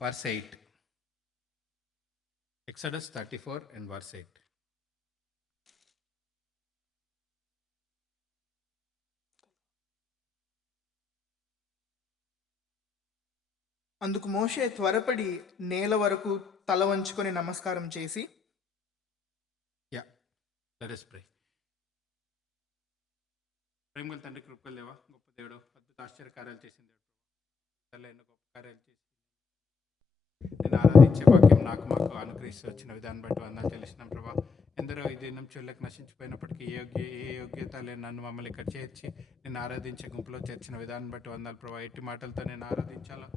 verse 8. Exodus 34 and verse 8. అందుకు మోషే త్వరపడి నేల వరకు తల వంచుకొని నమస్కారం చేసి, Yeah, let us pray. ప్రేమగల తండ్రి, కృపగల దేవా, గొప్ప దేవుడు, అద్భుత ఆశ్చర్య కార్యాలు చేసిన దేవుడు, ఎన్నో గొప్ప కార్యాలు చేసి నేను ఆరాధించే వాక్యం మాకు అనుగ్రహిస్తూ వచ్చిన విధానం బట్టి వందలు తెలుస్తున్నాం ప్రభా. ఎందరో ఈ దినం చెవులకు నశించిపోయినప్పటికీ ఏ యోగ్యత లేని నన్ను మమ్మల్ని ఇక్కడ చేర్చి నేను ఆరాధించే గుంపులో చేర్చిన విధానం బట్టి వందలు ప్రభా. ఎట్టి మాటలతో నేను ఆరాధించాలో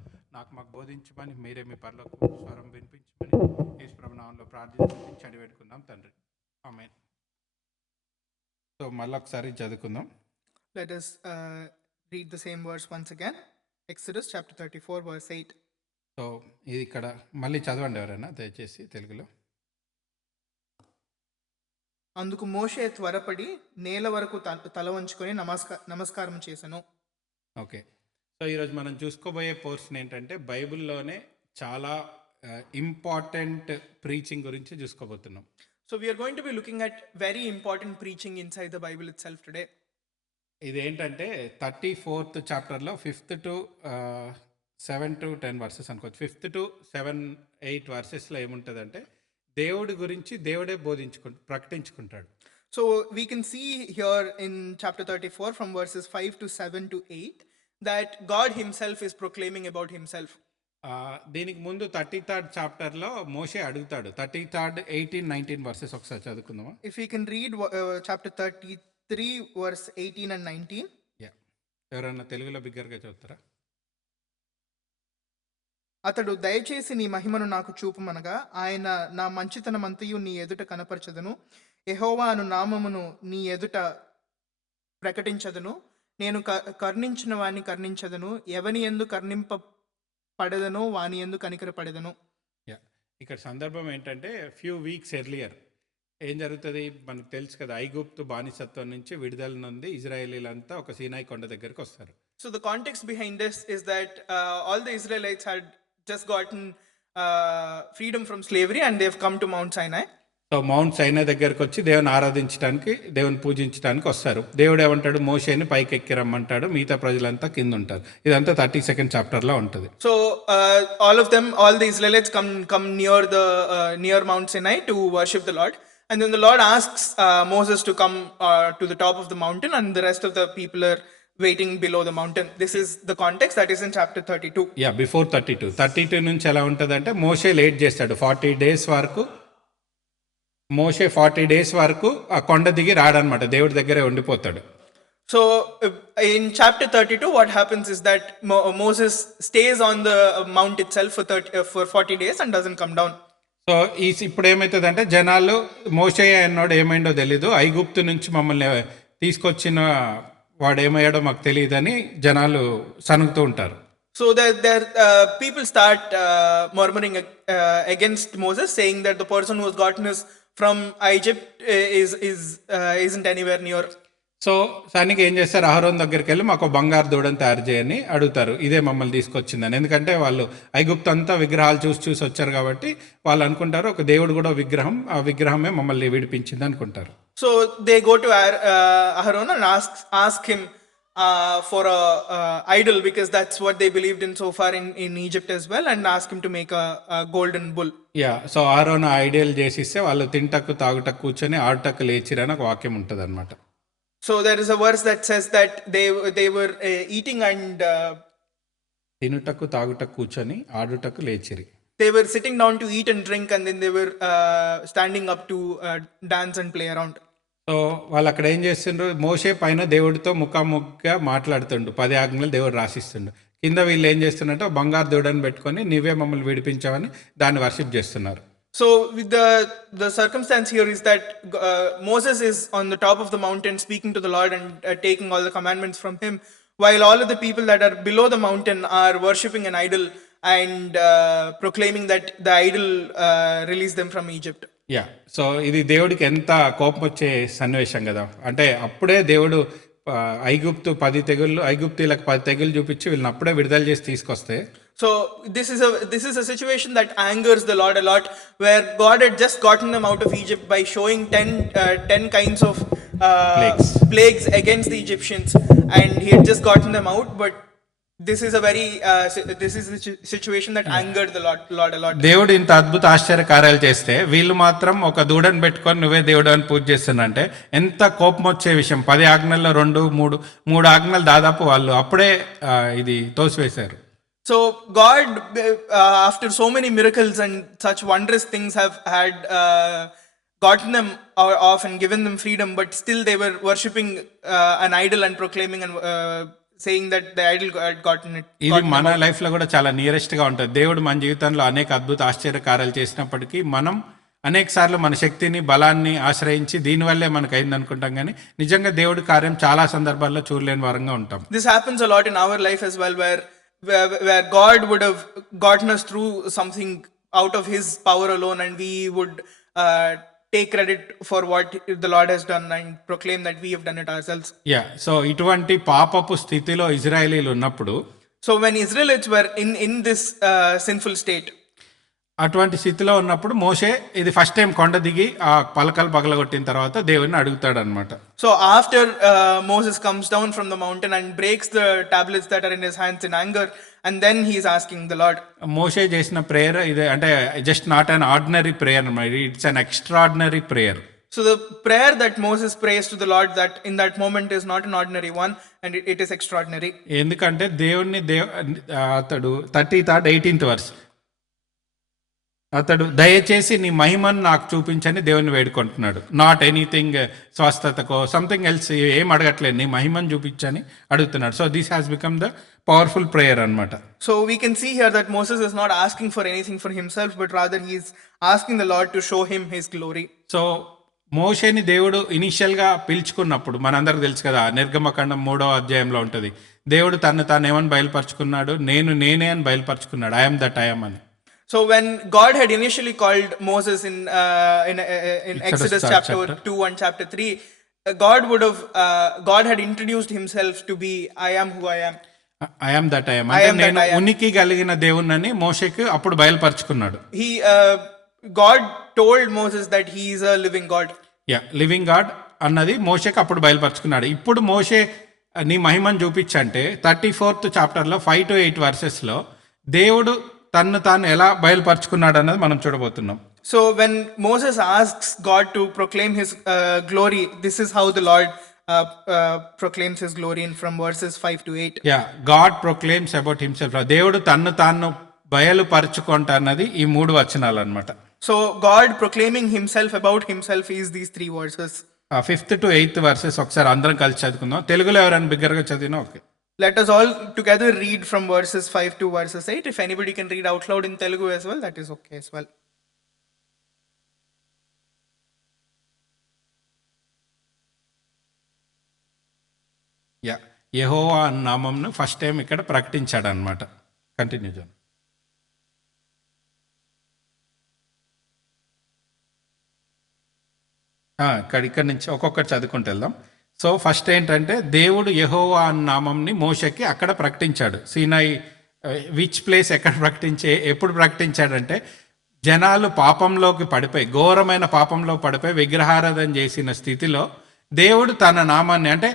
మాకు బోధించమని, మీరే మీ పరలోక స్వరం వినిపించమని యేసు ప్రభు నామములో ప్రార్థించి అడివేడుకుందాం తండ్రి, ఆమేన్. సో మళ్ళీ ఒకసారి చదువుకుందాం. let us read the same verse once again. Exodus chapter 34 verse 8. So ఇది ఇక్కడ మళ్ళీ చదవండి ఎవరైనా దయచేసి తెలుగులో. అందుకు మోషే త్వరపడి నేల వరకు తల వంచుకొని నమస్కారం చేశాను. ఓకే, సో ఈరోజు మనం చూసుకోబోయే పోర్షన్ ఏంటంటే బైబిల్లోనే చాలా ఇంపార్టెంట్ ప్రీచింగ్ గురించి చూసుకోబోతున్నాం. So we are going to be looking at very important preaching inside the Bible itself today. ఇదేంటంటే 34th చాప్టర్లో 5th to 7 to 10 వర్సెస్ అనుకోవచ్చు. 5th to 7, 8 వర్సెస్లో ఏముంటుందంటే దేవుడి గురించి దేవుడే ప్రకటించుకుంటాడు. So we can see here in chapter 34 from verses 5 to 7 to 8 that God himself is proclaiming about himself. దీనికి ముందు 33rd చాప్టర్లో మోషే అడుగుతాడు. 33rd 18, 19 వర్సెస్ ఒకసారి చదువుకుందామా? If we can read chapter 33 verse 18 and 19. ఎవరన్నా తెలుగులో బిగ్గరగా చదువుతారా? అతడు, దయచేసి నీ మహిమను నాకు చూపుమనగా, ఆయన నా మంచితనమంతయు నీ ఎదుట కనపరచదును, యెహోవా అను నామమును నీ ఎదుట ప్రకటించదును, నేను కర్ణించిన వాణ్ణి కర్ణించదును, ఎవని యందు కర్ణింపబడదనో వాని యందు కనికరపడెదను. ఇక్కడ సందర్భం ఏంటంటే ఫ్యూ వీక్స్ ఎర్లియర్ ఏం జరుగుతుంది మనకు తెలుసు కదా, ఐగుప్తు బానిసత్వం నుంచి విడుదల నుండి ఇజ్రాయేలీలంతా ఒక సీనాయి కొండ దగ్గరికి వస్తారు. So the context behind this is that all the Israelites had just gotten freedom from slavery and they've come to Mount Sinai. So Mount Sinai దగ్గరకు వచ్చి దేవుని ఆరాధించడానికి, దేవుని పూజించడానికి వస్తారు. దేవుడు ఏమంటాడు, మోషేని పైకి ఎక్కి రమ్మంటాడు, మిగతా ప్రజలంతా కింద ఉంటారు. ఇదంతా 32nd చాప్టర్లో ఉంటుంది. So all the Israelites come near Mount Sinai to worship the Lord, and then the Lord asks Moses to come to the top of the mountain, and the rest of the people are waiting below the mountain. This is the context that is in chapter 32. Before 32 నుంచి ఎలా ఉంటుందంటే మోషే late చేస్తాడు. 40 days వరకు మోషే 40 days వరకు ఆ కొండ దిగి రాడనమాట, దేవుడి దగ్గరే ఉండిపోతాడు. So in chapter 32 what happens is that Moses stays on the mount itself for 40 days and doesn't come down. So ఇప్పుడు ఏమవుతుందంటే జనాలు మోషే అన్నోడు ఏమైందో తెలీదు, ఐగుప్తు నుంచి మమ్మల్ని తీసుకొచ్చిన వాడు ఏమయ్యాడో మాకు తెలియదని జనాలు సనుగుతూ ఉంటారు. So there people start murmuring against Moses, saying that the person who has gotten us from Egypt isn't anywhere near. So సైనిక ఏం చేస్తారు, అహరోన్ దగ్గరికి వెళ్ళి మాకు బంగారు దూడని తయారు చేయని అడుగుతారు, ఇదే మమ్మల్ని తీసుకొచ్చిందని. ఎందుకంటే వాళ్ళు ఐగుప్తు అంతా విగ్రహాలు చూసి వచ్చారు కాబట్టి వాళ్ళు అనుకుంటారు ఒక దేవుడు కూడా విగ్రహం, ఆ విగ్రహమే మమ్మల్ని విడిపించింది అనుకుంటారు. So they go to Aharon and ask him for a idol, because that's what they believed in so far in Egypt as well, and ask him to make a golden bull. So Aaron idol చేసిస్తే వాళ్ళు తింటకు తాగుటకు కూర్చొని ఆడుటకు లేచిరని ఒక వాక్యం ఉంటుంది అనమాట. So there is a verse that says that they were eating and తినుటకు తాగుటకు కూర్చొని ఆడుటకు లేచిరి. They were sitting down to eat and drink, and then they were standing up to dance and play around. So వాళ్ళు అక్కడ ఏం చేస్తుండ్రు, మోషే పైన దేవుడితో ముఖాముఖిగా మాట్లాడుతుండు, 10 ఆజ్ఞలు దేవుడు రాసిస్తుండు. కింద వీళ్ళు ఏం చేస్తున్నట్టు బంగారు దూడని పెట్టుకొని నీవే మమ్మల్ని విడిపించావని దాన్ని వర్షిప్ చేస్తున్నారు. So with the circumstance here is that Moses is on the top of the mountain speaking to the Lord and taking all the commandments from him, while all of the people that are below the mountain are worshipping an idol and proclaiming that the idol released them from Egypt. So ఇది దేవుడికి ఎంత కోపం వచ్చే సన్నివేశం కదా. అంటే అప్పుడే దేవుడు ఐగుప్తులకు 10 తెగుళ్ళు చూపించి వీళ్ళని అప్పుడే విడుదల చేసి తీసుకొస్తే, So this is a situation that angers the Lord a lot, where God had just gotten them out of Egypt by showing 10 kinds of plagues against the Egyptians, and he had just gotten them out. But this is a situation that angered the Lord a lot. దేవుడు ఇంత అద్భుత ఆశ్చర్య కార్యాలు చేస్తే వీళ్ళు మాత్రం ఒక దూడని పెట్టుకొని నువ్వే దేవుడు అని పూజ చేస్తున్నంటే ఎంత కోపం వచ్చే విషయం. 10 ఆజ్ఞల్లో 2-3 ఆజ్ఞలు దాదాపు వాళ్ళు అప్పుడే ఇది తోసివేశారు. So God, after so many miracles and such wondrous things, have had gotten them off and given them freedom, but still they were worshipping an idol and proclaiming and saying that the idol had gotten it. ఇది మన life లో కూడా చాలా nearest గా ఉంటుంది. దేవుడు మన జీవితంలో అనేక అద్భుత ఆశ్చర్య కార్యాలు చేసినప్పటికీ మనం అనేక సార్లు మన శక్తిని బలాన్ని ఆశ్రయించి దీనివల్లే మనకు అయింది అనుకుంటాం, కానీ నిజంగా దేవుడి కార్యం చాలా సందర్భాల్లో చూడలేని వారంగా ఉంటాం. This happens a lot in our life as well, where God would have gotten us through something out of His power alone, and we would take credit for what the Lord has done and proclaim that we have done it ourselves. So ఇటువంటి పాపపు స్థితిలో ఇజ్రాయేలీలు ఉన్నప్పుడు, So when Israelites were in this sinful state, అటువంటి స్థితిలో ఉన్నప్పుడు మోషే ఇది first time కొండ దిగి ఆ పలకలు పగలగొట్టిన తర్వాత దేవుడిని అడుగుతాడు అనమాట. so after Moses comes down from the mountain and breaks the tablets that are in his hands in anger, and then he is asking the Lord. మోషే చేసిన ప్రేయర్ ఇది అంటే just not an ordinary prayer అన్నమాట, it's an extraordinary prayer. So the prayer that Moses prays to the Lord that in that moment is not an ordinary one, and it is extraordinary. ఎందుకంటే దేవుణ్ణి అతడు 33rd 18th verse, అతడు దయచేసి నీ మహిమను నాకు చూపించని దేవుని వేడుకుంటున్నాడు. నాట్ ఎనీథింగ్ స్వస్థతకో సంథింగ్ ఎల్స్ ఏం అడగట్లేదు, నీ మహిమను చూపించని అడుగుతున్నాడు. So this has become the powerful prayer అన్నమాట. So we can see here that Moses is not asking for anything for himself, but rather he is asking the Lord to show him his glory. So మోషేని దేవుడు initial గా పిలుచుకున్నప్పుడు మనందరికి తెలుసు కదా, నిర్గమకాండం 3వ అధ్యాయంలో ఉంటుంది. దేవుడు తాను ఏమని బయలుపరుచుకున్నాడు, నేనే అని బయలుపరుచుకున్నాడు, ఐఎమ్ దట్ ఐఎమ్ అని. So when God had initially called Moses in Exodus chapter 2 and chapter 3, God had introduced himself to be I am who I am. I'm that I'm అంటే నేను ఉనికి కలిగిన దేవుణ్ణని మోషేకి అప్పుడు బయలుపరుచుకున్నాడు. God told Moses that he is a living God. Living God అన్నది మోషేకి అప్పుడు బయలుపరుచుకున్నాడు. ఇప్పుడు మోషే నీ మహిమను చూపించంటే 34th చాప్టర్లో 5 to 8 వర్సెస్లో దేవుడు తాను ఎలా బయలుపరుచుకున్నాడు అన్నది మనం చూడబోతున్నాం. So when Moses asks God to proclaim his glory, this is how the Lord proclaims his glory in from verses 5 to 8. God proclaims about himself. దేవుడు తాను బయలుపరుచుకుంటా అన్నది ఈ 3 వచనాలు అన్నమాట. So God proclaiming himself about himself is these 3 verses. 5th to 8th versus ఒకసారి అందరం కలిసి చదువుకుందాం. తెలుగులో ఎవరైనా బిగ్గరగా చదివినా okay. Let us all together read from verses 5 to verses 8. If anybody can read out loud in Telugu as well, that is okay as well. యెహోవా అన్న నామంను first time ఇక్కడ ప్రకటించాడు అనమాట. కంటిన్యూ చేయండి. ఇక్కడి నుంచి ఒక్కొక్కటి చదువుకుంటూ వెళ్దాం. సో ఫస్ట్ ఏంటంటే దేవుడు యెహోవా అన్న నామంని మోషేకి అక్కడ ప్రకటించాడు. సీనాయి విచ్ ప్లేస్ ఎప్పుడు ప్రకటించాడంటే జనాలు పాపంలోకి పడిపోయి ఘోరమైన పాపంలో పడిపోయి విగ్రహారాధన చేసిన స్థితిలో దేవుడు తన నామాన్ని అంటే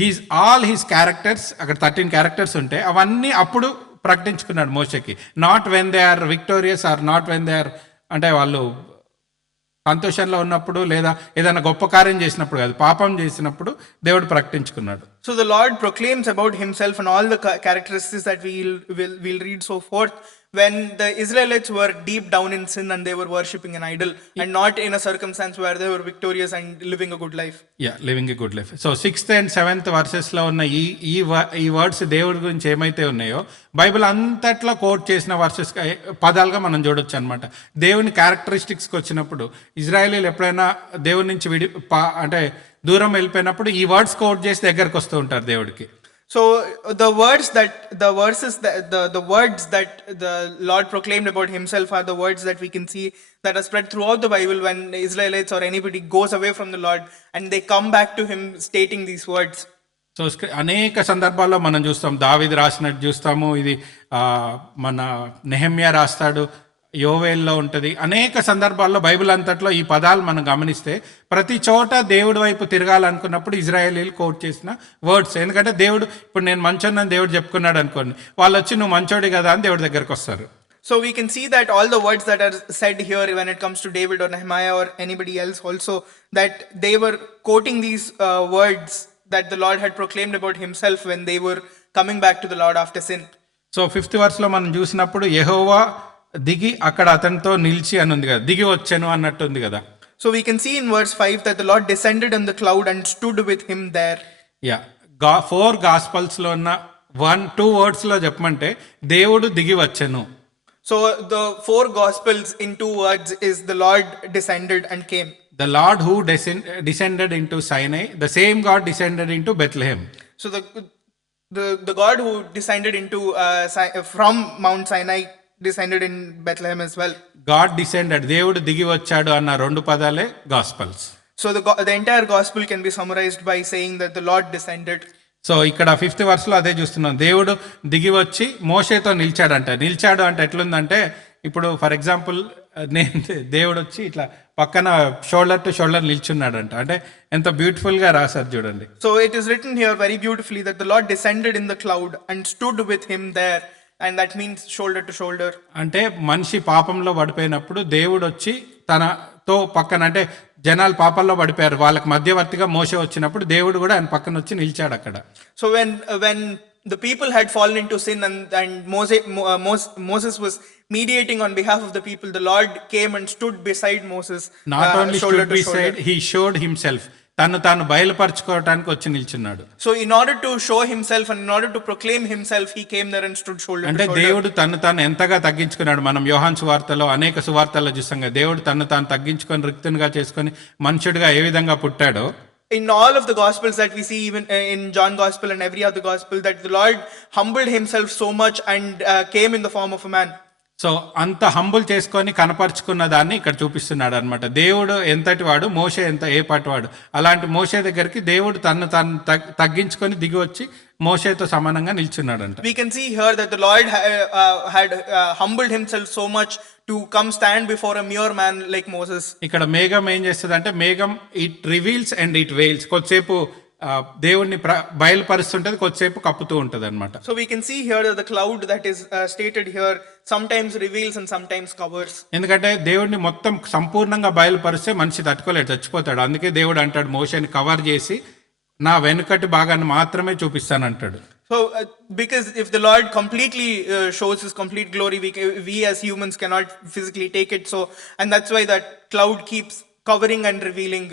హిస్ క్యారెక్టర్స్ అక్కడ 13 క్యారెక్టర్స్ ఉంటాయి, అవన్నీ అప్పుడు ప్రకటించుకున్నాడు మోషేకి. Not when they are victorious or not when they are అంటే వాళ్ళు సంతోషంలో ఉన్నప్పుడు లేదా ఏదైనా గొప్ప కార్యం చేసినప్పుడు కాదు, పాపం చేసినప్పుడు దేవుడు ప్రకటించుకున్నాడు. So the Lord proclaims about himself and all the characteristics that we'll read so forth when the Israelites were deep down in sin and they were worshipping an idol and not in a circumstance where they were victorious and living a good life. Living a good life. So 6th and 7th వర్సెస్లో ఉన్న ఈ words దేవుడి గురించి ఏమైతే ఉన్నాయో Bible అంతట్లో coat చేసిన versus పదాలుగా మనం చూడొచ్చు అనమాట. దేవుని క్యారెక్టరిస్టిక్స్కి వచ్చినప్పుడు ఇజ్రాయేలీలు ఎప్పుడైనా దేవుడి నుంచి అంటే దూరం వెళ్ళిపోయినప్పుడు ఈ వర్డ్స్ కోట్ చేసి దగ్గరకు వస్తూ ఉంటారు దేవుడికి. So the words that the Lord proclaimed about himself are the words that we can see that are spread throughout the Bible when Israelites or anybody goes away from the Lord and they come back to him stating these words. So అనేక సందర్భాల్లో మనం చూస్తాం, దావీదు రాసినట్టు చూస్తాము, ఇది మన నెహెమ్యా రాస్తాడు, యోవేల్లో ఉంటుంది. అనేక సందర్భాల్లో బైబిల్ అంతట్లో ఈ పదాలు మనం గమనిస్తే ప్రతి చోట దేవుడి వైపు తిరగాలనుకున్నప్పుడు ఇజ్రాయేలీలు కోట్ చేసిన వర్డ్స్. ఎందుకంటే దేవుడు, ఇప్పుడు నేను మంచోడిని దేవుడు చెప్పుకున్నాడు అనుకోండి, వాళ్ళు వచ్చి నువ్వు మంచోడి కదా అని దేవుడి దగ్గరకు వస్తారు. So we can see that all the words that are said here when it comes to David or Nehemiah or anybody else also, that they were quoting these words that the Lord had proclaimed about himself when they were coming back to the Lord after sin. So 5th verseలో మనం చూసినప్పుడు యెహోవా దిగి అక్కడ అతనితో నిలిచి అని ఉంది కదా, దిగి వచ్చాను అన్నట్టు ఉంది కదా. So we can see in verse 5 that the Lord descended on the cloud and stood with him there. Yeah 4 గాస్పల్స్లో ఉన్న 1-2 వర్డ్స్లో చెప్పమంటే దేవుడు దిగి వచ్చాను. So the 4 gospels in 2 words is the Lord descended and came. The Lord who descended into Sinai, the same God descended into Bethlehem. So the God who descended into from Mount Sinai descended in Bethlehem as well. God descended, దేవుడు దిగి వచ్చాడు అన్న 2 పదాలే gospels. So the entire gospel can be summarized by saying that the Lord descended. So ఇక్కడ 5th verseలో అదే చూస్తున్నాం, దేవుడు దిగి వచ్చి మోషేతో నిలిచాడు అంటే ఎట్లుందంటే, ఇప్పుడు ఫర్ ఎగ్జాంపుల్ నేను దేవుడు వచ్చి ఇట్లా పక్కన షోల్డర్ టు షోల్డర్ నిల్చున్నాడంట, అంటే ఎంత బ్యూటిఫుల్ గా రాశారు చూడండి. So it is written here very beautifully that the Lord descended in the cloud and stood with him there, and that means shoulder to shoulder. అంటే మనిషి పాపంలో పడిపోయినప్పుడు దేవుడు వచ్చి తనతో పక్కన, అంటే జనాలు పాపంలో పడిపోయారు, వాళ్ళకి మధ్యవర్తిగా మోషే వచ్చినప్పుడు దేవుడు కూడా ఆయన పక్కన వచ్చి నిలిచాడు అక్కడ. So when the people had fallen into sin and Moses was mediating on behalf of the people, the Lord came and stood beside Moses. Not only stood beside, he showed himself. తాను బయలుపరచుకోవడానికి వచ్చి నిల్చున్నాడు. So in order to show himself and in order to proclaim himself, he came there and stood shoulder to అంటే shoulder. దేవుడు తాను ఎంతగా తగ్గించుకున్నాడు. మనం యోహాను సువార్తలో అనేక సువార్తల్లో చూస్తాం కదా, దేవుడు తాను తగ్గించుకొని రిక్తునిగా చేసుకొని మనుషుడిగా ఏ విధంగా పుట్టాడో. In all of the gospels that we see, even in John gospel and every other gospel, that the Lord humbled himself so much and came in the form of a man. So అంత humble చేసుకొని కనపరుచుకున్న దాన్ని ఇక్కడ చూపిస్తున్నాడు అనమాట. దేవుడు ఎంతటి వాడు, మోషే ఏ పాటి వాడు. అలాంటి మోషే దగ్గరికి దేవుడు తాను తగ్గించుకొని దిగి వచ్చి మోషేతో సమానంగా నిల్చున్నాడంట. We can see here that the Lord had humbled himself so much to come stand before a mere man like Moses. ఇక్కడ మేఘం ఏం చేస్తుంది అంటే, మేఘం ఇట్ రివీల్స్ అండ్ ఇట్ వెయిల్స్. కొద్దిసేపు దేవుణ్ణి బయలుపరుస్తుంటది, కొద్దిసేపు కప్పుతూ ఉంటది అనమాట. So we can see here that the cloud that is stated here sometimes reveals and sometimes covers. ఎందుకంటే దేవుడిని మొత్తం సంపూర్ణంగా బయలుపరిస్తే మనిషి తట్టుకోలేడు, చచ్చిపోతాడు. అందుకే దేవుడు అంటాడు మోషేని కవర్ చేసి నా వెనుకటి భాగాన్ని మాత్రమే చూపిస్తానంటాడు. So because if the Lord completely shows his complete glory, we as humans cannot physically take it. So, and that's why that cloud keeps covering and revealing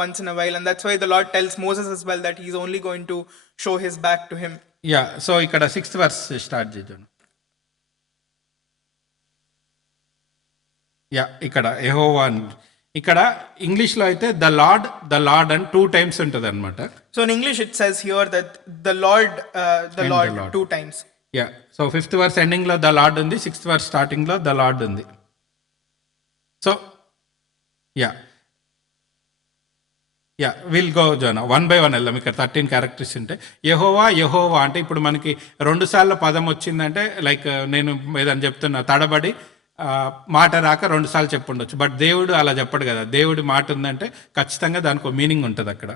once in a while, and that's why the Lord tells Moses as well that he's only going to show his back to him. Yeah so ఇక్కడ 6th verse start చేద్దాం. Yeah ఇక్కడ యెహోవా, ఇక్కడ English లో అయితే the lord అని 2 times ఉంటది అనమాట. So in English it says here that the Lord 2 times. Yeah so 5th verse ending లో ద లార్డ్ ఉంది, 6th verse స్టార్టింగ్ లో ద లార్డ్ ఉంది. So will go Zona 1 by 1 వెళ్దాం. ఇక్కడ 13 క్యారెక్టర్స్ ఉంటాయి. యెహోవా అంటే ఇప్పుడు మనకి 2 సార్లు పదం వచ్చిందంటే, లైక్ నేను ఏదని చెప్తున్నా, తడబడి మాట రాక 2 సార్లు చెప్పుండొచ్చు. బట్ దేవుడు అలా చెప్పడు కదా. దేవుడి మాట ఉందంటే ఖచ్చితంగా దానికి మీనింగ్ ఉంటుంది అక్కడ.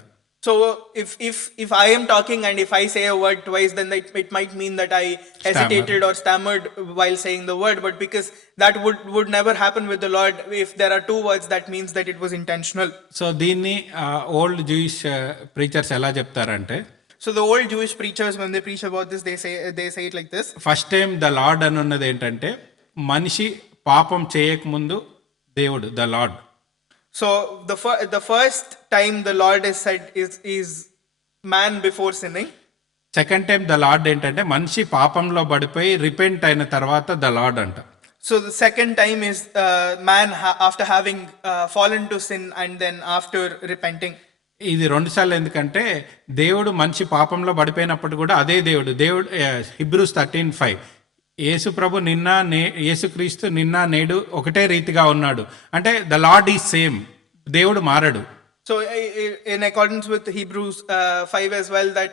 So if I am talking and if I say a word twice, then it might mean that I hesitated or stammered while saying the word, but because that would never happen with the Lord. If there are 2 words, that means that it was intentional. So దీన్ని old Jewish preachers ఎలా చెప్తారంటే, so the old Jewish preachers, when they preach about this, they say it like this. First time the lord అని ఉన్నది ఏంటంటే, మనిషి పాపం చేయకముందు దేవుడు the lord. So the first time the Lord is said is man before sinning. Second time the lord ఏంటంటే, మనిషి పాపంలో పడిపోయి రిపెంట్ అయిన తర్వాత ద లార్డ్ అంట. So the second time is man after having fallen to sin and then after repenting. ఇది 2 సార్లు ఎందుకంటే, దేవుడు మనిషి పాపంలో పడిపోయినప్పుడు కూడా అదే దేవుడు Hebrews 13:5 యేసు ప్రభు యేసుక్రీస్తు నిన్న నేడు ఒకటే రీతిగా ఉన్నాడు అంటే ద లార్డ్ ఈజ్ సేమ్, దేవుడు మారడు. So in accordance with Hebrews 5 as well, that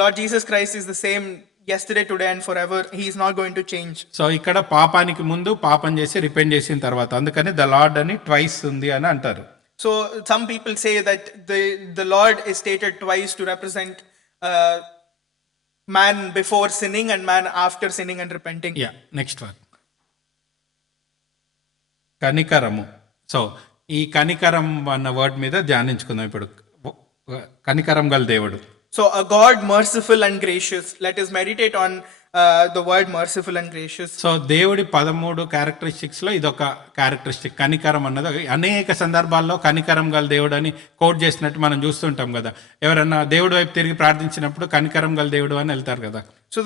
Lord Jesus Christ is the same yesterday, today, and forever. He is not going to change. So ఇక్కడ పాపానికి ముందు పాపం చేసి రిపెంట్ చేసిన తర్వాత, అందుకని ద లార్డ్ అని ట్వైస్ ఉంది అని అంటారు. So some people say that the Lord is stated twice to represent man before sinning and man after sinning and repenting. Yeah, next one కనికరము. సో ఈ కనికరం అన్న వర్డ్ మీద ధ్యానించుకుందాం ఇప్పుడు. కనికరం గల దేవుడు. So a God merciful and gracious. Let us meditate on the word merciful and gracious. So దేవుడి 13 క్యారెక్టరిస్టిక్స్ లో ఇదొక క్యారెక్టరిస్టిక్. కనికరం అన్నది అనేక సందర్భాల్లో కనికరం గల దేవుడు అని కోట్ చేసినట్టు మనం చూస్తుంటాం కదా. ఎవరన్నా దేవుడి వైపు తిరిగి ప్రార్థించినప్పుడు కనికరం గల దేవుడు అని వెళ్తారు కదా. So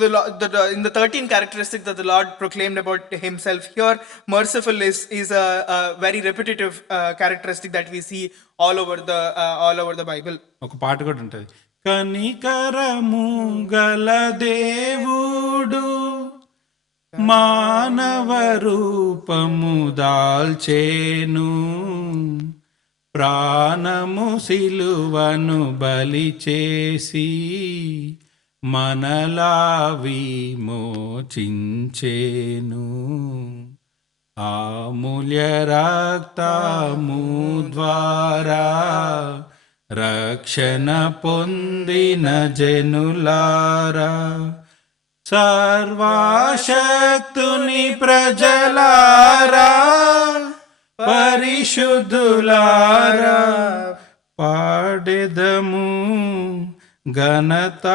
in the 13 characteristics that the Lord proclaimed about himself here, merciful is a very repetitive characteristic that we see all over the Bible. ఒక పాట కూడా ఉంటుంది. కనికరము గల దేవుడు మానవ రూపము దాల్చేను, ప్రాణము సిలువను బలి చేసి మనలా విమోచించేను. అమూల్య రక్తము ద్వారా రక్షణ పొందిన జనులారా, సర్వశక్తుని ప్రజలారా, పరిశుద్ధులారా, పాడెదము ఘనత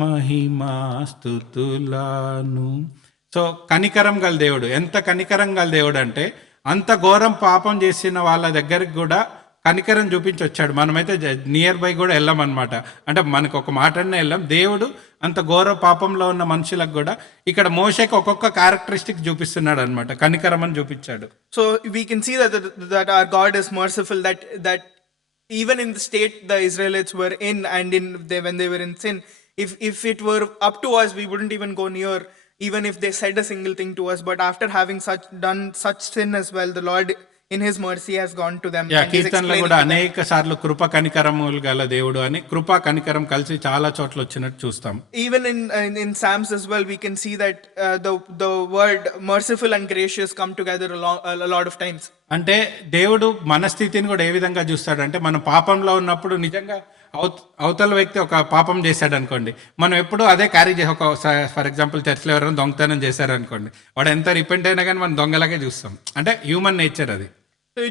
మహిమా స్తుతులను. సో కనికరం గల దేవుడు. ఎంత కనికరం గల దేవుడు అంటే అంత ఘోరం పాపం చేసిన వాళ్ళ దగ్గరికి కూడా కనికరం చూపించి వచ్చాడు. మనమైతే నియర్ బై కూడా వెళ్ళామన్నమాట. అంటే మనకు ఒక మాటనే వెళ్ళాం. దేవుడు అంత ఘోర పాపంలో ఉన్న మనుషులకు కూడా ఇక్కడ మోషేకి ఒక్కొక్క క్యారెక్టరిస్టిక్ చూపిస్తున్నాడు అనమాట. కనికరం అని చూపించాడు. So we can see that our God is merciful, that even in the state the Israelites were in, and when they were in sin, if it were up to us, we wouldn't even go near, even if they said a single thing to us. But after having done such sin as well, the Lord in his mercy has gone to them. and he's కీర్తనలో explaining కూడా to them. అనేక సార్లు కృప కనికరములు గల దేవుడు అని కృప కనికరం కలిసి చాలా చోట్ల వచ్చినట్టు చూస్తాం. Even in Psalms as well, we can see that the word merciful and gracious come together a lot of times. అంటే దేవుడు మన స్థితిని కూడా ఏ విధంగా చూస్తాడంటే, మనం పాపంలో ఉన్నప్పుడు నిజంగా అవతల వ్యక్తి ఒక పాపం చేశాడు అనుకోండి, మనం ఎప్పుడు అదే క్యారీ చేసి ఒక ఫర్ ఎగ్జాంపుల్ చర్చ్లో ఎవరైనా దొంగతనం చేశారనుకోండి, వాడు ఎంత రిపెంట్ అయినా కానీ మనం దొంగలాగే చూస్తాం. అంటే హ్యూమన్ నేచర్ అది. So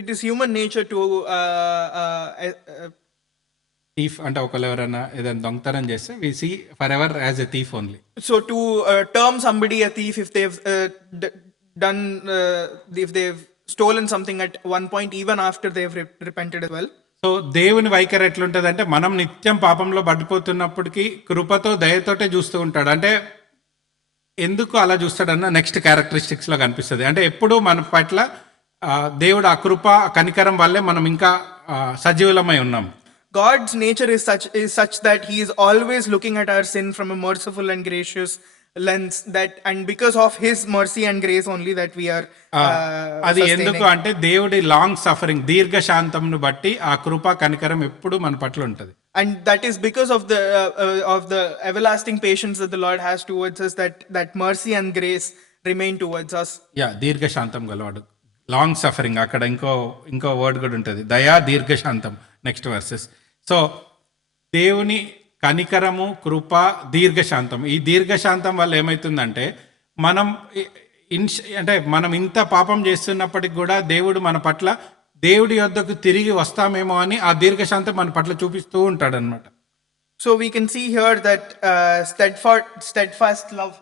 it is human nature to thief అంటే ఒకళ్ళు ఎవరైనా ఏదైనా దొంగతనం చేస్తే we see forever as a thief only. so to term somebody a thief if they've done if they've stolen something at one point, even after they've repented as well. So దేవుని వైఖరి ఎట్లుంటుంది అంటే, మనం నిత్యం పాపంలో పడిపోతున్నప్పటికీ కృపతో దయతోటే చూస్తూ ఉంటాడు. అంటే ఎందుకు అలా చూస్తాడన్న నెక్స్ట్ క్యారెక్టరిస్టిక్స్లో కనిపిస్తుంది. అంటే ఎప్పుడు మన పట్ల దేవుడు ఆ కృప కనికరం వల్లే మనం ఇంకా సజీవులమై ఉన్నాం. God's nature is such that he is always looking at our sin from a merciful and gracious lens, that and because of his mercy and grace only that we are అది sustaining. ఎందుకు అంటే దేవుడి long suffering దీర్ఘ శాంతంను బట్టి ఆ కృప కనికరం ఎప్పుడు మన పట్ల ఉంటుంది. And that is because of the everlasting patience that the Lord has towards us, that mercy and grace remain towards us. దీర్ఘ శాంతం గలవాడు, లాంగ్ సఫరింగ్. అక్కడ ఇంకో వర్డ్ కూడా ఉంటుంది, దయా దీర్ఘ శాంతం, నెక్స్ట్ వర్సెస్. సో దేవుని కనికరము, కృప, దీర్ఘశాంతం. ఈ దీర్ఘశాంతం వల్ల ఏమవుతుందంటే, మనం అంటే మనం ఇంత పాపం చేస్తున్నప్పటికి కూడా దేవుడు మన పట్ల దేవుడి యొద్దకు తిరిగి వస్తామేమో అని ఆ దీర్ఘశాంతం మన పట్ల చూపిస్తూ ఉంటాడు అనమాట. So we can see here that steadfast love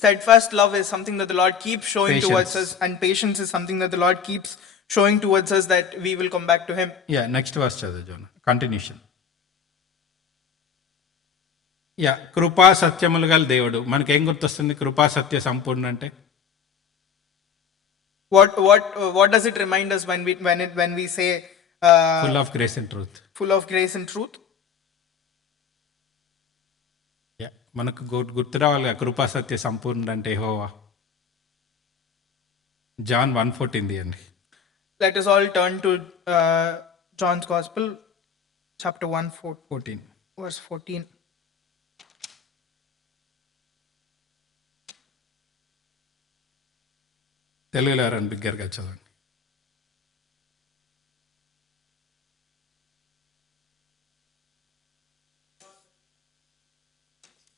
steadfast love is something that the Lord keeps showing towards us, and patience is something that the Lord keeps showing towards us, that we will come back to him. Next verse చదువు John, continuation. కృపా సత్యములు గల దేవుడు. మనకేం గుర్తొస్తుంది కృపా సత్య సంపూర్ణ అంటే? What does it remind us when we say full of grace and truth? full of grace and truth. మనకు గుర్తు రావాలి కృపా సత్య సంపూర్ణ అంటే యెహోవా. జాన్ 1:14 తీయండి. Let us all turn to John's Gospel, chapter 1, 14. verse 14. తెలుగులో ఎవరైనా బిగ్గరగా చదవండి.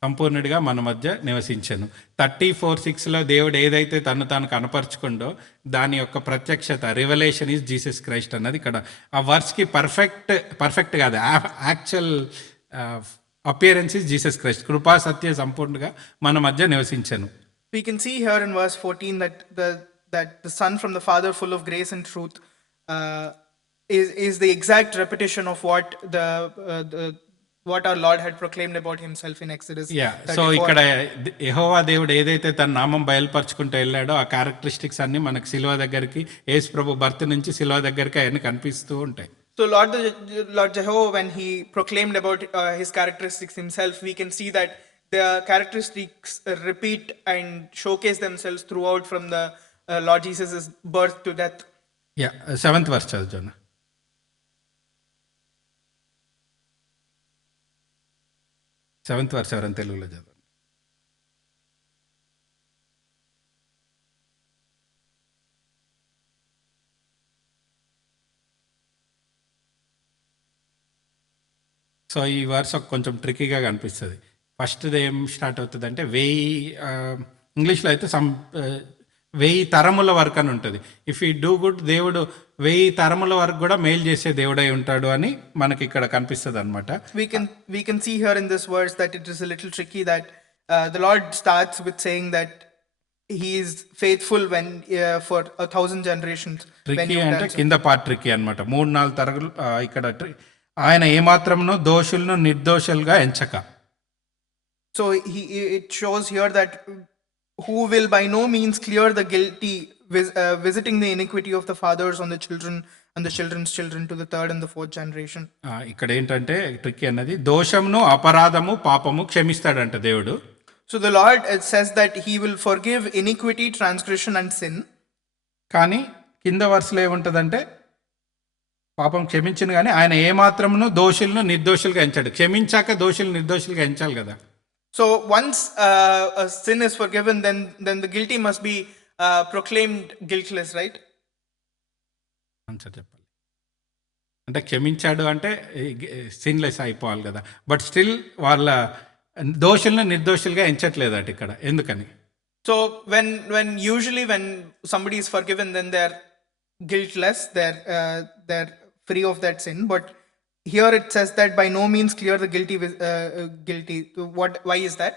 సంపూర్ణుడిగా మన మధ్య నివసించను. 34:6లో దేవుడు ఏదైతే తను తాను కనపరుచుకుండో దాని యొక్క ప్రత్యక్షత, రివలేషన్ ఈజ్ జీసస్ క్రైస్ట్ అన్నది ఇక్కడ ఆ వర్స్కి పర్ఫెక్ట్ కాదు, actual appearance is Jesus Christ. కృపా సత్య సంపూర్ణంగా మన మధ్య నివసించను. We can see here in verse 14 that the Son from the Father, full of grace and truth, is the exact repetition of what our Lord had proclaimed about himself in Exodus. So ఇక్కడ యెహోవా దేవుడు ఏదైతే తన నామం బయలుపరుచుకుంటూ వెళ్ళాడో ఆ characteristics అన్ని మనకు సిలువ దగ్గరికి, యేసు ప్రభు భర్త నుంచి సిలువ దగ్గరికి అవన్నీ కనిపిస్తూ ఉంటాయి. So Lord Jehovah, when he proclaimed about his characteristics himself, we can see that the characteristics repeat and showcase themselves throughout from the Lord Jesus' birth to death. 7th verse చదువుతున్నా. 7th verse ఎవరైనా తెలుగులో చదవండి. So ఈ verse కొంచెం ట్రిక్కీగా కనిపిస్తుంది. First ఏం start అవుతుంది అంటే 1000, ఇంగ్లీష్లో అయితే 1000 తరముల వరకు అని ఉంటుంది. ఇఫ్ యూ డూ గుడ్, దేవుడు 1000 తరముల వరకు కూడా మేలు చేసే దేవుడై ఉంటాడు అని మనకి ఇక్కడ కనిపిస్తుంది అనమాట. We can see here in this verse that it is a little tricky that the Lord starts with saying that he is faithful when for 1000 generations. Tricky అంటే కింద పార్ట్ ట్రిక్కీ అనమాట. 3-4 తరగలు ఇక్కడ ఆయన ఏమాత్రమును దోషులను నిర్దోషులుగా ఎంచక. So it shows here that who will by no means clear the guilty, visiting the iniquity of the fathers on the children and the children's children to the 3rd and the 4th generation. ఇక్కడ ఏంటంటే tricky అన్నది దోషమును, అపరాధము, పాపము క్షమిస్తాడంట దేవుడు. So the Lord says that he will forgive iniquity, transgression and sin. కానీ కింద వరుసలో ఏముంటుందంటే పాపం క్షమించిన కానీ ఆయన ఏమాత్రమును దోషులను నిర్దోషులుగా ఎంచాడు. క్షమించాక దోషులు నిర్దోషులుగా ఎంచాలి కదా. So once a sin is forgiven, then the guilty must be proclaimed guiltless, right? Answer చెప్పాలి. అంటే క్షమించాడు అంటే సిన్లెస్ అయిపోవాలి కదా. బట్ స్టిల్ వాళ్ళ దోషులను నిర్దోషులుగా ఎంచట్లేదట ఇక్కడ. ఎందుకని? So when usually when somebody is forgiven, then they're guiltless, they're free of that sin. But here it says that by no means clear the guilty. Why is that?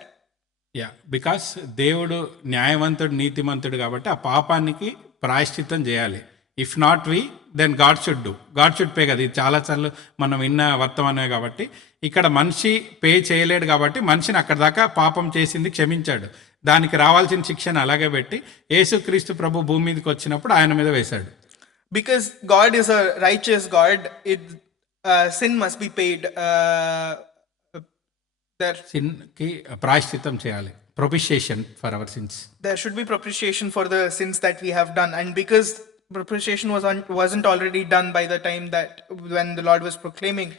Because దేవుడు న్యాయవంతుడు, నీతిమంతుడు కాబట్టి ఆ పాపానికి ప్రాయశ్చిత్తం చేయాలి. If not we then God should pay కదా. ఇది చాలాసార్లు మనం విన్న వర్తమానమే కాబట్టి ఇక్కడ మనిషి పే చేయలేడు కాబట్టి మనిషిని అక్కడ దాకా పాపం చేసింది క్షమించాడు. దానికి రావాల్సిన శిక్షను అలాగే పెట్టి యేసుక్రీస్తు ప్రభు భూమి మీదకి వచ్చినప్పుడు ఆయన మీద వేశాడు. Because God is a righteous God, sin must be paid. సిన్కి ప్రాయశ్చిత్తం చేయాలి. Propitiation for our sins. There should be propitiation for the sins that we have done, and because propitiation wasn't already done by the time that when the Lord was proclaiming,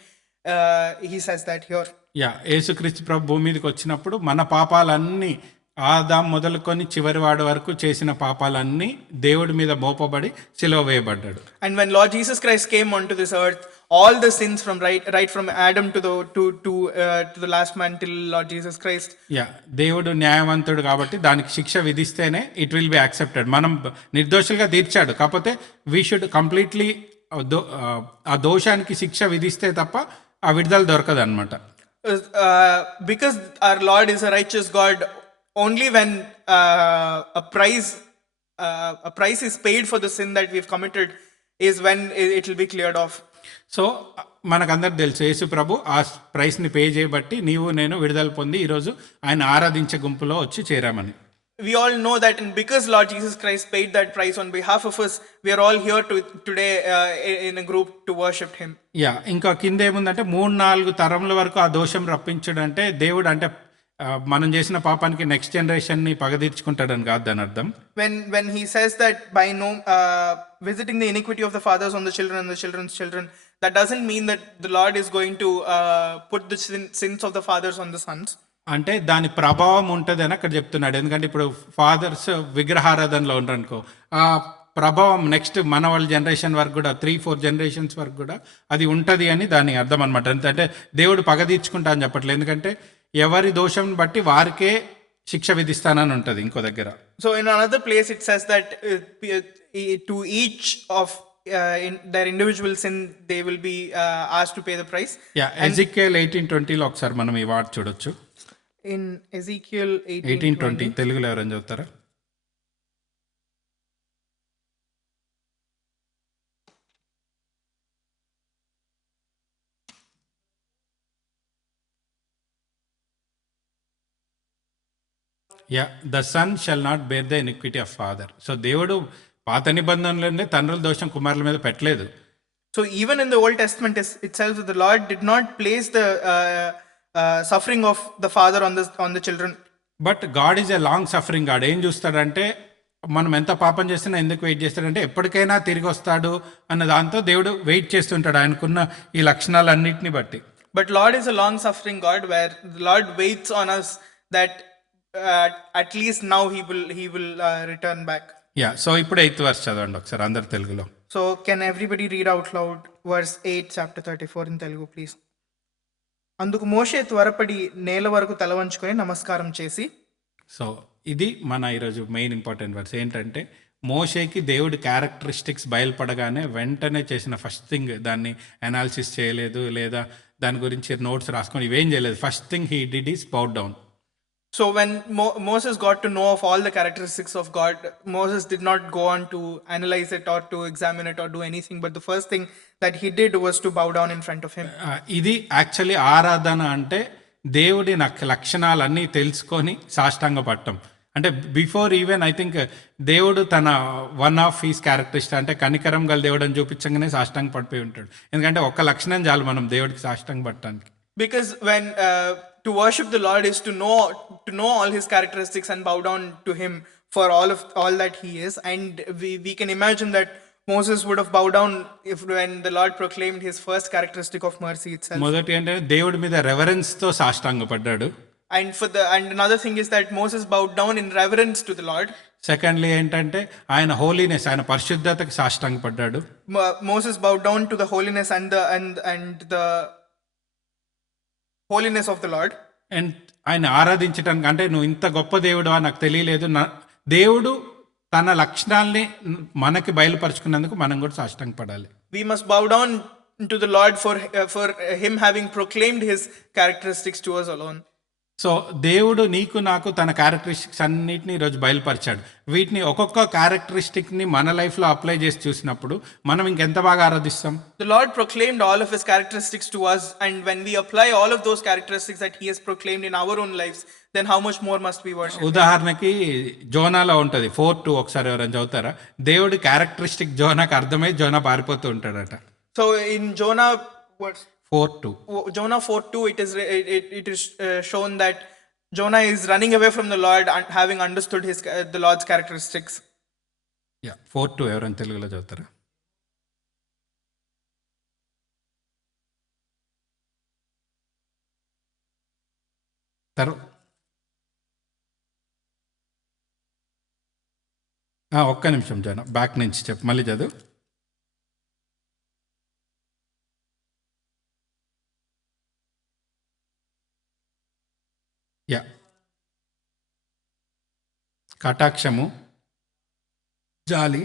he says that here. యేసుక్రీస్తు ప్రభు భూమి మీదకి వచ్చినప్పుడు మన పాపాలన్నీ ఆదాం మొదలుకొని చివరి వాడి వరకు చేసిన పాపాలన్నీ దేవుడి మీద మోపబడి సిలువ వేయబడ్డాడు. And when Lord Jesus Christ came onto this earth, all the sins from right from Adam to the last man till Lord Jesus Christ. దేవుడు న్యాయవంతుడు కాబట్టి దానికి శిక్ష విధిస్తేనే ఇట్ విల్ బి యాక్సెప్టెడ్. మనం నిర్దోషులుగా తీర్చాడు, కాకపోతే వీ షుడ్ కంప్లీట్లీ ఆ దోషానికి శిక్ష విధిస్తే తప్ప ఆ విడుదల దొరకదు అనమాట. Because our Lord is a righteous God, only when a price is paid for the sin that we've committed is when it will be cleared off. So మనకందరికి తెలుసు యేసు ప్రభు ఆ ప్రైస్ని పే చేయబట్టి నీవు నేను విడుదల పొంది ఈరోజు ఆయన ఆరాధించే గుంపులో వచ్చి చేరామని. We all know that, and because Lord Jesus Christ paid that price on behalf of us, we are all here today in a group to worship him. ఇంకా కింద ఏముందంటే 3-4 తరముల వరకు ఆ దోషం రప్పించడం అంటే దేవుడు అంటే మనం చేసిన పాపానికి నెక్స్ట్ జనరేషన్ ని పగ తీర్చుకుంటాడని కాదు దాని అర్థం. When he says that by no visiting the iniquity of the fathers on the children and the children's children, that doesn't mean that the Lord is going to put the sins of the fathers on the sons. అంటే దాని ప్రభావం ఉంటుంది అని అక్కడ చెప్తున్నాడు. ఎందుకంటే ఇప్పుడు fathers విగ్రహారాధనలో ఉండరనుకో, ఆ ప్రభావం నెక్స్ట్ మన వాళ్ళ జనరేషన్ వరకు కూడా 3-4 జనరేషన్స్ వరకు కూడా అది ఉంటుంది అని దాని అర్థం అనమాట. అంటే దేవుడు పగ తీర్చుకుంటా అని చెప్పట్లేదు, ఎందుకంటే ఎవరి దోషం బట్టి వారికే శిక్ష విధిస్తానని ఉంటుంది ఇంకో దగ్గర. So in another place it says that to each of in their individual sin they will be asked to pay the price. Ezekiel 18:20లో ఒకసారి మనం ఈ వార్డ్ చూడొచ్చు. In Ezekiel 18:20 తెలుగులో ఎవరైనా చదువుతారా? The son shall not bear the iniquity of father. So దేవుడు పాత నిబంధనలోనే తండ్రుల దోషం కుమారుల మీద పెట్టలేదు. So even in the Old Testament itself, the Lord did not place the suffering of the father on the children. But God is a long suffering God. ఏం చూస్తాడంటే మనం ఎంత పాపం చేసినా ఎందుకు వెయిట్ చేస్తాడంటే ఎప్పటికైనా తిరిగి వస్తాడు అన్న దాంతో దేవుడు వెయిట్ చేస్తుంటాడు ఆయనకున్న ఈ లక్షణాలన్నింటినీ బట్టి. But Lord is a long suffering God where the Lord waits on us that at least now he will return back. So ఇప్పుడు 8th verse చదవండి ఒకసారి అందరు తెలుగులో. So can everybody read out loud verse 8 chapter 34 in Telugu please. అందుకు మోషే త్వరపడి నేల వరకు తల వంచుకొని నమస్కారం చేసి. సో ఇది మన ఈరోజు మెయిన్ ఇంపార్టెంట్ వర్డ్స్ ఏంటంటే, మోషేకి దేవుడి క్యారెక్టరిస్టిక్స్ బయలుపడగానే వెంటనే చేసిన ఫస్ట్ థింగ్, దాన్ని అనాలిసిస్ చేయలేదు లేదా దాని గురించి నోట్స్ రాసుకొని ఇవేం చేయలేదు. First thing he did is bow down. So when Moses got to know of all the characteristics of God, Moses did not go on to analyze it or to examine it or do anything, but the first thing that he did was to bow down in front of him. ఇది actually ఆరాధన అంటే దేవుడి లక్షణాలన్నీ తెలుసుకొని సాష్టాంగ పట్టం. అంటే before even I think దేవుడు తన వన్ ఆఫ్ హీస్ క్యారెక్టరిస్టిక్ అంటే కనికరం గల దేవుడు అని చూపించగానే సాష్టాంగ పడిపోయి ఉంటాడు. ఎందుకంటే ఒక్క లక్షణం చాలు మనం దేవుడికి సాష్టాంగ పట్టడానికి. Because when to worship the Lord is to know all his characteristics and bow down to him for all that he is, and we can imagine that Moses would have bowed down when the Lord proclaimed his first characteristic of mercy itself. మొదటి అంటే దేవుడి మీద reverence తో సాష్టాంగ పడ్డాడు. And another thing is that Moses bowed down in reverence to the Lord. Secondly ఏంటంటే ఆయన holiness, ఆయన పరిశుద్ధతకి సాష్టాంగ పడ్డాడు. Moses bowed down to the holiness and the holiness of the Lord. And ఆయన ఆరాధించడానికి, అంటే నువ్వు ఇంత గొప్ప దేవుడు నాకు తెలియలేదు, దేవుడు తన లక్షణాలని మనకి బయలుపరుచుకున్నందుకు మనం కూడా సాష్టాంగ పడాలి. We must bow down to the Lord for him having proclaimed his characteristics to us alone. So దేవుడు నీకు నాకు తన క్యారెక్టరిస్టిక్స్ అన్నిటిని ఈరోజు బయలుపరిచాడు. వీటిని ఒక్కొక్క క్యారెక్టరిస్టిక్ని మన లైఫ్లో అప్లై చేసి చూసినప్పుడు మనం ఇంకెంత బాగా ఆరాధిస్తాం. The Lord proclaimed all of his characteristics to us, and when we apply all of those characteristics that he has proclaimed in our own lives, then how much more must we worship? ఉదాహరణకి జోనాలో ఉంటుంది 4:2 ఒకసారి ఎవరైనా చదువుతారా? దేవుడి characteristic జోనాకి అర్థమై జోనా పారిపోతూ ఉంటాడట. So in Jonah 4:2 Jonah 4:2 it is shown that Jonah is running away from the Lord and having understood the Lord's characteristics. 4:2 ఎవరైనా తెలుగులో చదువుతారా? ఒక్క నిమిషం జోనా, బ్యాక్ నుంచి చెప్పు, మళ్ళీ చదువు. కటాక్షము, జాలి,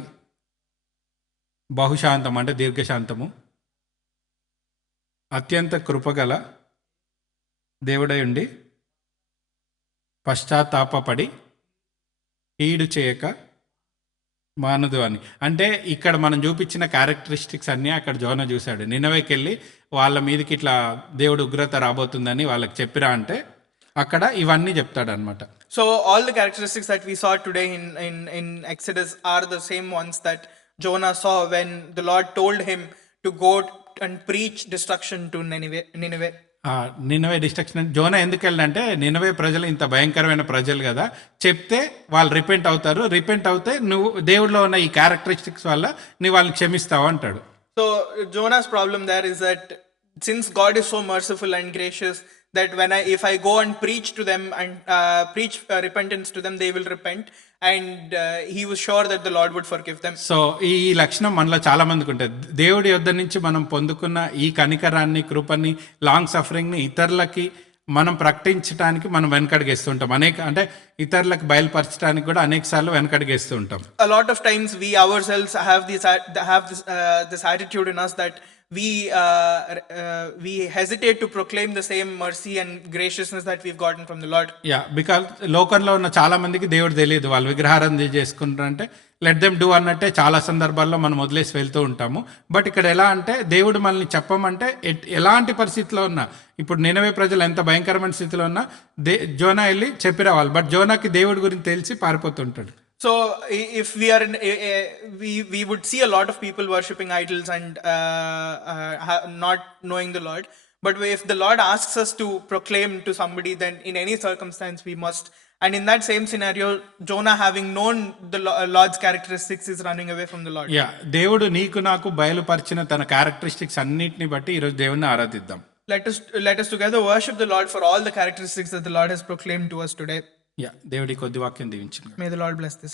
బహుశాంతం అంటే దీర్ఘశాంతము, అత్యంత కృపగల దేవుడై ఉండి పశ్చాత్తాపపడి కీడు చేయక మానదు అని. అంటే ఇక్కడ మనం చూపించిన క్యారెక్టరిస్టిక్స్ అన్నీ అక్కడ జోనా చూశాడు. నినవేకి వెళ్ళి వాళ్ళ మీదకి ఇట్లా దేవుడు ఉగ్రత రాబోతుందని వాళ్ళకి చెప్పిరా అంటే అక్కడ ఇవన్నీ చెప్తాడు అనమాట. So all the characteristics that we saw today in Exodus are the same ones that Jonah saw when the Lord told him to go and preach destruction to Nineveh. Nineveh destruction అంటే Jonah ఎందుకు వెళ్ళంటే నినవే ప్రజలు ఇంత భయంకరమైన ప్రజలు కదా, చెప్తే వాళ్ళు repent అవుతారు, రిపెంట్ అవుతే నువ్వు దేవుడిలో ఉన్న ఈ క్యారెక్టరిస్టిక్స్ వల్ల నువ్వు వాళ్ళని క్షమిస్తావు అంటాడు. So Jonah's problem there is that since God is so merciful and gracious, that if I go and preach to them and preach repentance to them, they will repent, and he was sure that the Lord would forgive them. So ఈ లక్షణం మనలో చాలా మందికి ఉంటుంది. దేవుడి యొద్ద నుంచి మనం పొందుకున్న ఈ కనికరాన్ని, కృపని, లాంగ్ సఫరింగ్ని ఇతరులకి మనం ప్రకటించడానికి మనం వెనకడిగేస్తూ ఉంటాం. అంటే ఇతరులకు బయలుపరచడానికి కూడా అనేక సార్లు వెనకడిగేస్తూ ఉంటాం. A lot of times we ourselves have this attitude in us that we hesitate to proclaim the same mercy and graciousness that we've gotten from the Lord. Because లోకంలో ఉన్న చాలా మందికి దేవుడు తెలియదు. వాళ్ళు విగ్రహారాధన చేసుకుంటారంటే లెట్ దెమ్ డూ అన్నట్టే చాలా సందర్భాల్లో మనం వదిలేసి వెళ్తూ ఉంటాము. బట్ ఇక్కడ ఎలా అంటే దేవుడు మనల్ని చెప్పమంటే ఎలాంటి పరిస్థితిలో ఉన్నా, ఇప్పుడు నినవే ప్రజలు ఎంత భయంకరమైన స్థితిలో ఉన్నా జోనా వెళ్ళి చెప్పి రావాలి. బట్ జోనాకి దేవుడి గురించి తెలిసి పారిపోతుంటాడు. So if we are we would see a lot of people worshipping idols and not knowing the Lord. But if the Lord asks us to proclaim to somebody, then in any circumstance we must. And in that same scenario, Jonah, having known the Lord's characteristics, is running away from the Lord. దేవుడు నీకు నాకు బయలుపరిచిన తన characteristics అన్నిటిని బట్టి ఈరోజు దేవుడిని ఆరాధిద్దాం. Let us together worship the Lord for all the characteristics that the Lord has proclaimed to us today. దేవుడి కొద్ది వాక్యం దీవించును. May the Lord bless this.